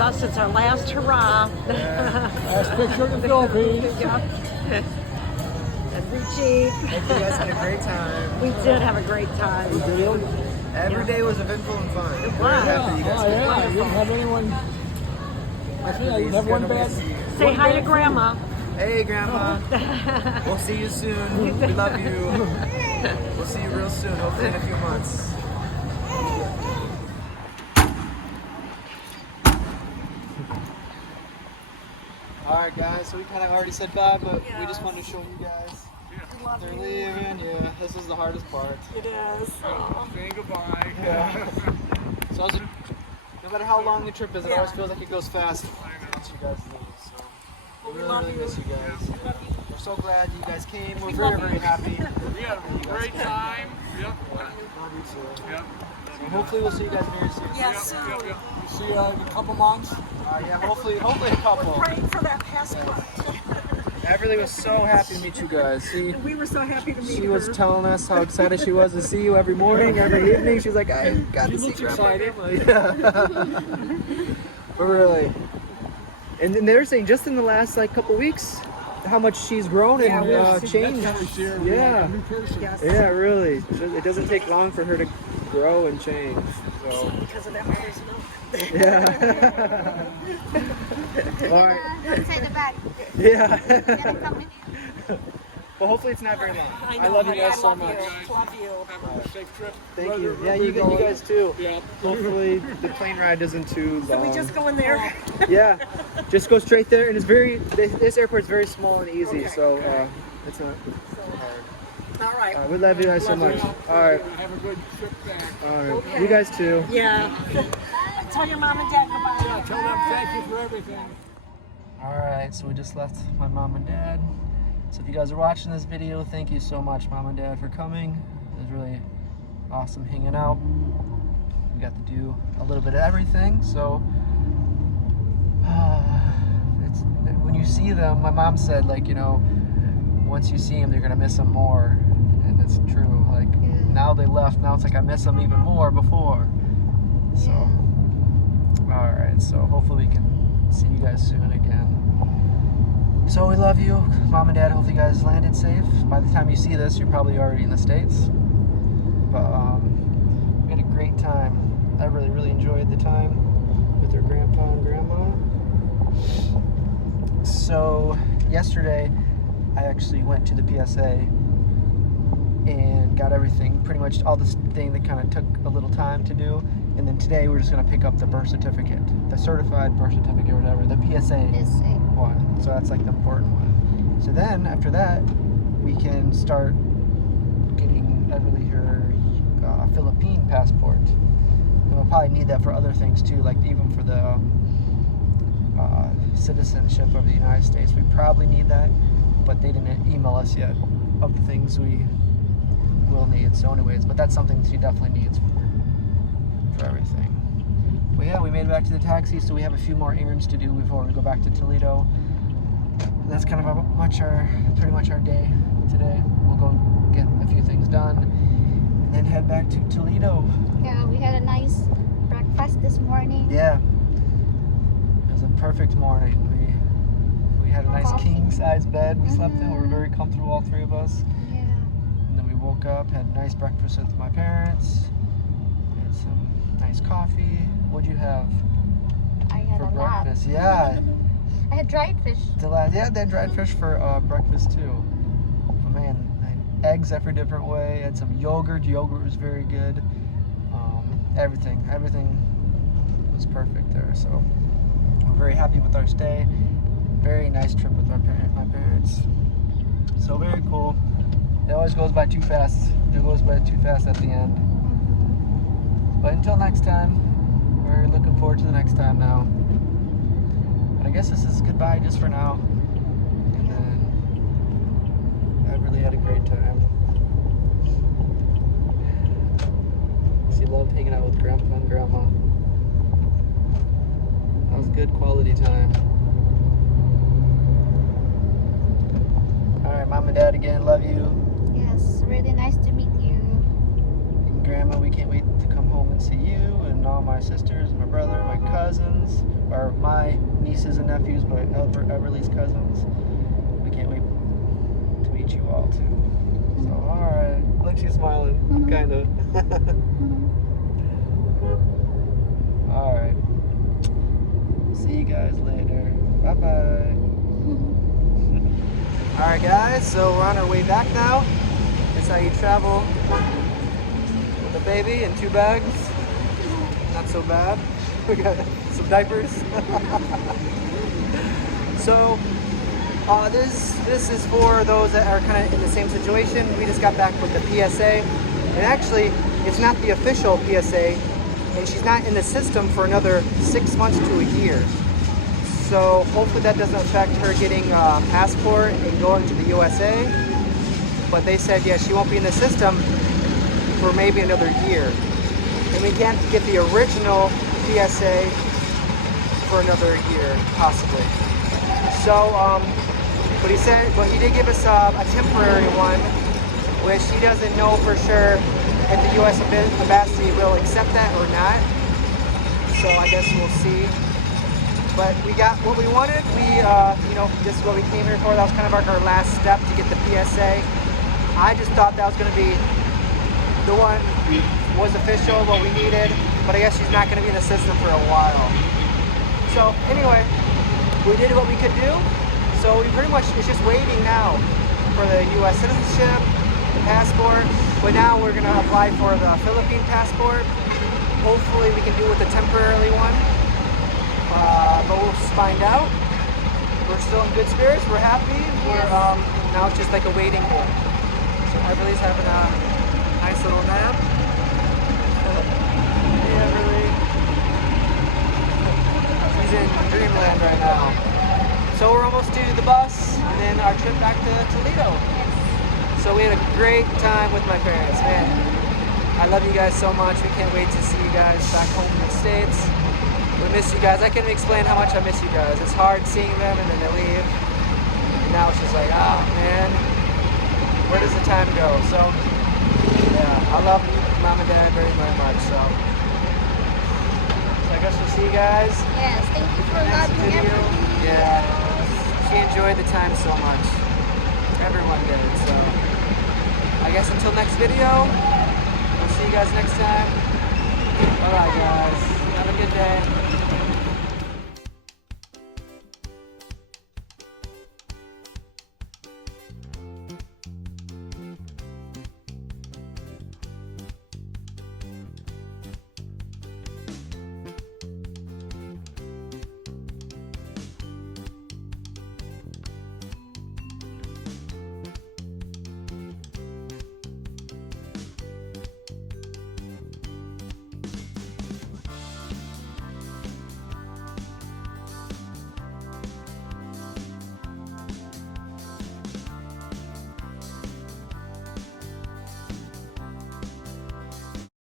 Dustin's our last hurrah. Last picture of the Philippines. Yep. And Reche. Hope you guys had a great time. We did have a great time. Every day was eventful and fun. It Very was. happy you guys Oh, came. yeah. You didn't have anyone. I think I didn't have one bad. Say hi to Grandma. Hey, Grandma. We'll see you soon. We love you. We'll see you real soon, hopefully in a few months. Alright guys, so we kind of already said bye, but we just wanted to show you guys. They're leaving, yeah, this is the hardest part. It is. Saying goodbye. Yeah. So no matter how long the trip is, it always feels like it goes fast once you guys leave. So we really miss you guys. We're so glad you guys came. We're very, very happy. We had a great time. Yep. Love you too. Yep. So hopefully we'll see you guys very soon. Yes. Yep. See you in a couple months. Yeah, hopefully a couple. Praying for that passport. Everly was so happy to meet you guys. We were so happy to meet She her. was telling us how excited she was to see you every morning, every evening. She's like, I got to see Grandma. Yeah. But really. And then they're saying just in the last couple weeks, how much she's grown and changed. Yeah. Yes. Yeah, really. It doesn't take long for her to grow and change. So. Because of that mother's milk. Yeah. All right. Inside the bag. Yeah. Gotta come in here. Well, hopefully it's not very long. I I love you honey, guys I so love much. you. Love you. Have a safe trip. Thank you. Yeah, you guys too. Yeah. Hopefully the plane ride isn't too long. So we just go in there. Yeah, just go straight there, and it's this airport's very small and easy, so it's not hard. All right. We love you guys so much. All right, Have a good trip back. all right. You guys too. Yeah. Tell your mom and dad goodbye. Yeah, tell them thank you for everything. All right, so we just left my mom and dad. So if you guys are watching this video, thank you so much, mom and dad, for coming. It was really awesome hanging out. We got to do a little bit of everything, so it's when you see them, my mom said, like, you know, once you see them, you're gonna miss them more, and it's true. Like, now they left, now it's like I miss them even more before. So, all right, so hopefully we can see you guys soon again. So we love you, mom and dad. Hopefully you guys landed safe. By the time you see this, you're probably already in the States. But we had a great time. I really, really enjoyed the time with their grandpa and grandma. So yesterday, I actually went to the PSA and got everything, pretty much all this thing that kind of took a little time to do. And then today we're just gonna pick up the birth certificate, the certified birth certificate or whatever, the PSA one. So that's like the important one. So then after that, we can start getting Everly her Philippine passport. And we'll probably need that for other things too, like even for the citizenship of the United States. We probably need that, but they didn't email us yet of the things we will need. So anyways, but that's something she definitely needs for everything. But yeah, we made it back to the taxi, so we have a few more errands to do before we go back to Toledo. And that's kind of pretty much our day today. We'll go get a few things done and then head back to Toledo. Yeah, we had a nice breakfast this morning. Yeah, it was a perfect morning. We had a nice king-size bed we slept in. We were very comfortable, all three of us. Yeah. And then we woke up, had a nice breakfast with my parents, had some nice coffee. What'd you have I had for a lot. breakfast? Yeah, I had dried fish. yeah, they had dried fish for breakfast too. But man, I had eggs every different way. I had some yogurt. Yogurt was very good. Everything was perfect there. So I'm very happy with our stay. Very nice trip with my parents. So very cool. It always goes by too fast. It goes by too fast at the end. But until next time, we're looking forward to the next time now. But I guess this is goodbye just for now. And then I really had a great time. She loved hanging out with Grandpa and Grandma. That was good quality time. Alright, Mom and Dad, again, love you. Yes, really nice to meet you. And Grandma, we can't wait to come home and see you and all my sisters, my brother, my cousin. cousins, or my nieces and nephews, but Everly's cousins. We can't wait to meet you all too. So, alright. Look, she's smiling. Kind of. Alright. See you guys later. Bye-bye. Alright guys, so we're on our way back now. That's how you travel with a baby and 2 bags. Not so bad. We got some diapers. So this is for those that are kind of in the same situation. We just got back with the PSA, and actually it's not the official PSA, and she's not in the system for another 6 months to a year. So hopefully that doesn't affect her getting a passport and going to the USA. But they said, yeah, she won't be in the system for maybe another year. And we can't get the original PSA for another year, possibly. So, but he did give us a temporary one, which he doesn't know for sure if the U.S. Embassy will accept that or not. So I guess we'll see. But we got what we wanted. This is what we came here for. That was kind of like our last step to get the PSA. I just thought that was going to be the one was official, what we needed, but I guess she's not going to be in the system for a while. So anyway, we did what we could do. So we pretty much is just waiting now for the U.S. citizenship, the passport, but now we're going to apply for the Philippine passport. Hopefully we can do it with the temporary one, but we'll just find out. We're still in good spirits, we're happy. We're now it's just like a waiting game. So Everly's having a nice little nap. Yeah, Everly. She's in dreamland right now. So we're almost to the bus and then our trip back to Toledo. So we had a great time with my parents, man. I love you guys so much. We can't wait to see you guys back home in the States. We miss you guys. I can't explain how much I miss you guys. It's hard seeing them and then they leave. And now it's just like, oh man, where does the time go? So yeah, I love Mom and Dad very, very much. So I guess we'll see you guys. Yes, thank you for loving everything. Yeah, she enjoyed the time so much. Everyone did it. So I guess until next video, we'll see you guys next time. Bye bye guys.